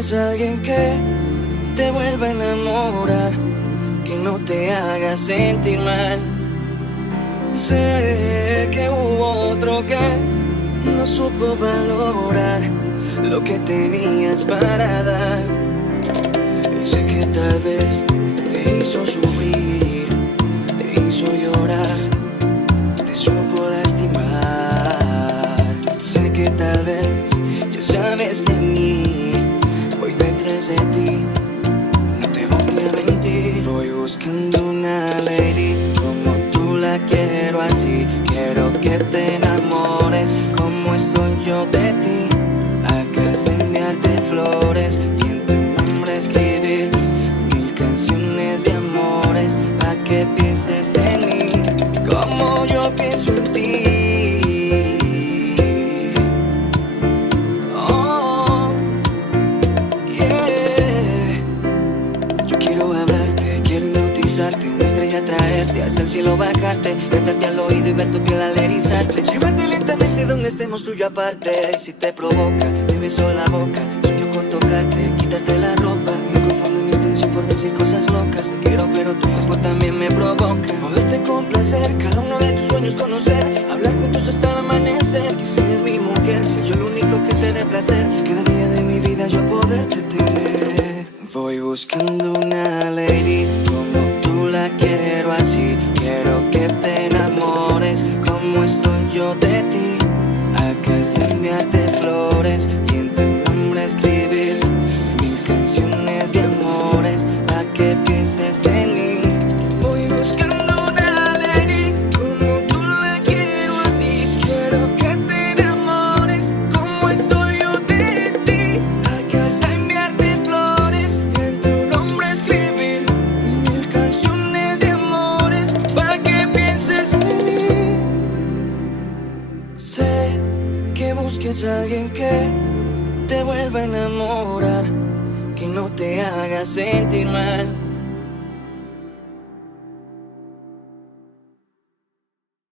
busques a alguien que te vuelva a enamorar, que no te haga sentir mal. Sé que hubo otro que no supo valorar lo que tenías para dar. Y sé que tal vez te hizo sufrir, te hizo llorar, te supo lastimar. Sé que tal vez ya sabes de mí, voy detrás de ti, no te voy a mentir. Voy buscando una lady como tú la quiero así. Quiero que te enamores como estoy yo de ti. Acá enviarte flores y en tu nombre escribir 1000 canciones de amores, pa' que pienses en mí como yo pienso en ti. Oh, yeah. Yo quiero hablarte, quiero hipnotizarte, una estrella traerte, hasta el cielo bajarte, cantarte al oído y ver tu piel al erizarte, llevarte lentamente donde estemos tú y yo aparte. Y si te provoca, te beso la boca, sueño con tocarte, quitarte la ropa. Me confunde mi intención por decir cosas locas. Te quiero pero tu cuerpo también me provoca. Poderte complacer, cada uno de tus sueños conocer, hablar juntos hasta el amanecer. Que seas mi mujer, si yo lo único que te dé placer, cada día de mi vida yo poderte tener. Voy buscando una lady como tú la quiero así. Quiero que te enamores como estoy yo de ti. Acá es enviarte flores y en tu nombre escribir 1000 canciones de amores, pa' que pienses en mí. Voy buscando una lady como tú la quiero así. Quiero que te enamores como estoy yo de ti. Acá es enviarte flores y en tu nombre escribir 1000 canciones de amores, pa' que pienses en mí. Sé que busques a alguien que te vuelva a enamorar, que no te haga sentir mal.